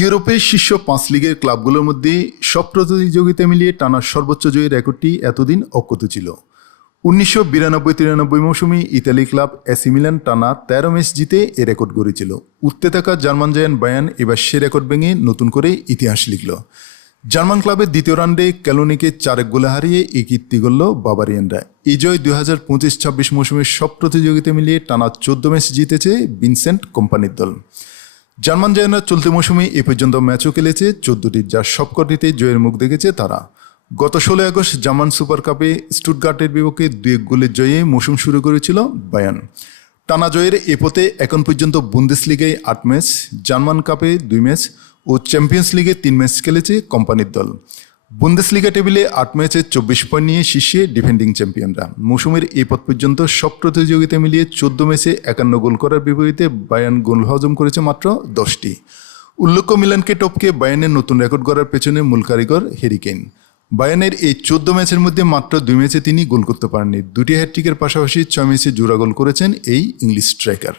ইউরোপের শীর্ষ পাঁচ লিগের ক্লাবগুলোর মধ্যে সব প্রতিযোগিতা মিলিয়ে টানা সর্বোচ্চ জয়ের রেকর্ডটি এতদিন অক্ষত ছিল। উনিশশো বিরানব্বই তিরানব্বই মৌসুমে ইতালি ক্লাব এসি মিলান টানা তেরো ম্যাচ জিতে এ রেকর্ড গড়েছিল। উঠতে থাকা জার্মান জায়ান বায়ান এবার সে রেকর্ড ভেঙে নতুন করে ইতিহাস লিখল। জার্মান ক্লাবের দ্বিতীয় রাউন্ডে ক্যালোনিকে চারেক গোলে হারিয়ে এই কীর্তি করল বাবারিয়ানরা এই জয় দুই হাজার পঁচিশ ছাব্বিশ মৌসুমের সব প্রতিযোগিতা মিলিয়ে টানা চোদ্দ ম্যাচ জিতেছে ভিনসেন্ট কোম্পানির দল। জার্মান জায়ানরা চলতি মৌসুমে এ পর্যন্ত ম্যাচও খেলেছে, চোদ্দটি যার সবকটিতে জয়ের মুখ দেখেছে তারা। গত ষোলো আগস্ট জার্মান সুপার কাপে স্টুটগার্টের বিপক্ষে দুই গোলের জয়ে মৌসুম শুরু করেছিল বায়ান টানা জয়ের এ পথে এখন পর্যন্ত বুন্দেস লিগে আট ম্যাচ, জার্মান কাপে দুই ম্যাচ ও চ্যাম্পিয়ন্স লিগে তিন ম্যাচ খেলেছে কোম্পানির দল। বুন্দেসলিগা টেবিলে আট ম্যাচে চব্বিশ পয়েন্ট নিয়ে শীর্ষে ডিফেন্ডিং চ্যাম্পিয়নরা। মৌসুমের এই পথ পর্যন্ত সব প্রতিযোগিতা মিলিয়ে চোদ্দ ম্যাচে একান্ন গোল করার বিপরীতে বায়ান গোল হজম করেছে মাত্র দশটি। উল্লেখ্য, মিলানকে টপকে বায়ানের নতুন রেকর্ড গড়ার পেছনে মূল কারিগর হেরিকেন বায়ানের এই চোদ্দ ম্যাচের মধ্যে মাত্র দুই ম্যাচে তিনি গোল করতে পারেননি। দুটি হ্যাট্রিকের পাশাপাশি ছয় ম্যাচে জোড়া গোল করেছেন এই ইংলিশ স্ট্রাইকার।